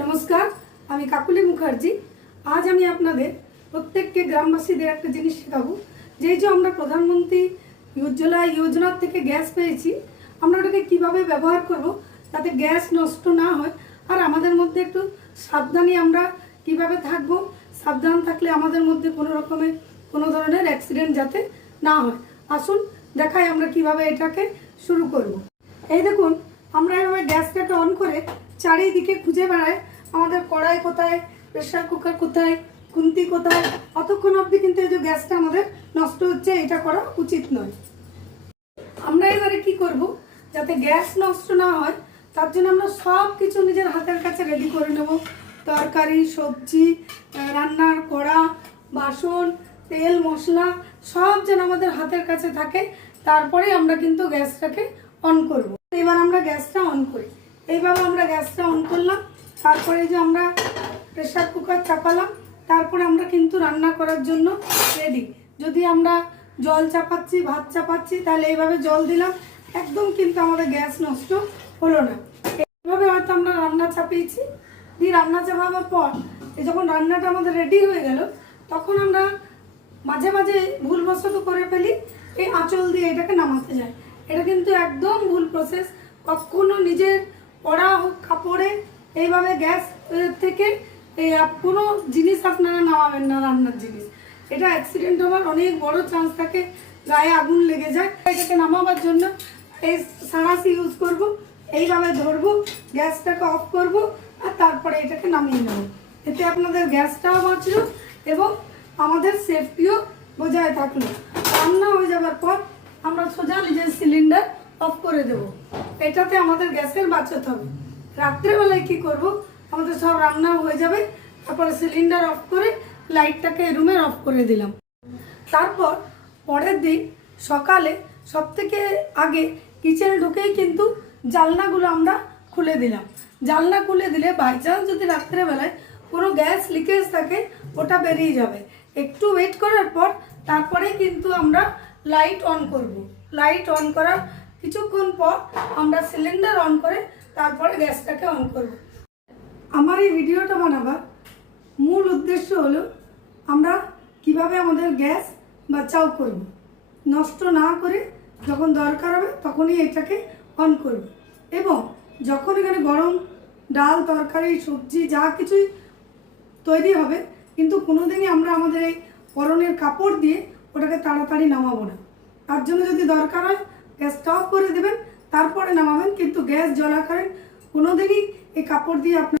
नमस्कार আমি কাকুলি মুখার্জি। आज আমি আপনাদের প্রত্যেককে গ্রামবাসীদের একটা জিনিস শেখাবো যে আমরা প্রধানমন্ত্রী উজ্জ্বলা যোজনা থেকে গ্যাস পেয়েছি, আমরা ওটাকে কীভাবে ব্যবহার করব যাতে গ্যাস নষ্ট না হয় আর আমাদের মধ্যে একটু সাবধানী আমরা কিভাবে থাকব, সাবধান থাকলে আমাদের মধ্যে কোনো ধরনের অ্যাক্সিডেন্ট যাতে না হয়। আসুন দেখাই আমরা কিভাবে এটাকে শুরু করব। এই দেখুন, আমরা এভাবে গ্যাসটাকে অন করে চারিদিকে খুঁজে বেড়াই আমাদের কড়াই কোথায়, প্রেসার কুকার কোথায়, খুন্তি কোথায়। অতক্ষণ অবধি কিন্তু এই যে গ্যাসটা আমাদের নষ্ট হচ্ছে, এটা করা উচিত নয়। আমরা এবারে কি করব যাতে গ্যাস নষ্ট না হয় তার জন্য আমরা সব কিছু নিজের হাতের কাছে রেডি করে নেব। তরকারি, সবজি, রান্নার কড়া, বাসন, তেল, মশলা সব যেন আমাদের হাতের কাছে থাকে, তারপরে আমরা কিন্তু গ্যাসটাকে অন করব। এবার আমরা গ্যাসটা অন করি। এইভাবে আমরা গ্যাসটা অন করলাম, তারপরে যে আমরা প্রেসার কুকার চাপালাম, তারপরে আমরা কিন্তু রান্না করার জন্য রেডি। যদি আমরা জল চাপাচ্ছি, ভাত চাপাচ্ছি, তাহলে এইভাবে জল দিলাম, একদম কিন্তু আমাদের গ্যাস নষ্ট হলো না। এইভাবে হয়তো আমরা রান্না চাপিয়েছি, দিয়ে রান্না চাপাবার পর যখন রান্নাটা আমাদের রেডি হয়ে গেল, তখন আমরা মাঝে মাঝে ভুলবশত করে ফেলি এই আঁচল দিয়ে এটাকে নামাতে যায়। এটা কিন্তু একদম ভুল প্রসেস। কখনো নিজের পড়া হোক কাপড়ে এইভাবে গ্যাস থেকে কোনো জিনিস আপনারা নামাবেন না, রান্নার জিনিস। এটা অ্যাক্সিডেন্ট হওয়ার অনেক বড় চান্স থাকে, গায়ে আগুন লেগে যায়। এটাকে নামাবার জন্য এই সাঁড়াশি ইউজ করব, এইভাবে ধরবো, গ্যাসটাকে অফ করব আর তারপরে এটাকে নামিয়ে নেব। এতে আপনাদের গ্যাসটাও বাঁচলো এবং আমাদের সেফটিও বজায় থাকলো। রান্না হয়ে যাবার পর আমরা সোজা নিজের সিলিন্ডার অফ করে দেব। এটাতে আমাদের গ্যাসের বাঁচত হবে। রাত্রেবেলায় কি করব, আমাদের সব রান্না হয়ে যাবে, তারপরে সিলিন্ডার অফ করে লাইটটাকে রুমের অফ করে দিলাম। তারপর পরের দিন সকালে সবথেকে আগে কিচেনে ঢুকেই কিন্তু জানলাগুলো আমরা খুলে দিলাম। জানলা খুলে দিলে বাই চান্স যদি রাত্রেবেলায় কোনো গ্যাস লিকেজ থাকে, ওটা বেরিয়ে যাবে। একটু ওয়েট করার পর তারপরে কিন্তু আমরা লাইট অন করব। লাইট অন করার কিছুক্ষণ পর আমরা সিলিন্ডার অন করে তারপরে গ্যাসটাকে অন করব। আমার এই ভিডিওটা বানাবার মূল উদ্দেশ্য হলো আমরা কিভাবে আমাদের গ্যাস বাঁচাও করব, নষ্ট না করে যখন দরকার হবে তখনই এটাকে অন করব। এবং যখন এখানে গরম ডাল, তরকারি, সবজি যা কিছুই তৈরি হবে, কিন্তু কোনোদিনই আমরা আমাদের এই পরনের কাপড় দিয়ে ওটাকে তাড়াতাড়ি নামাবো না। তার জন্য যদি দরকার হয় গ্যাসটা অফ করে দেবেন, তারপরে নামাবেন, কিন্তু গ্যাস জ্বলাকালীন কোনোদিনই এই কাপড় দিয়ে আপনার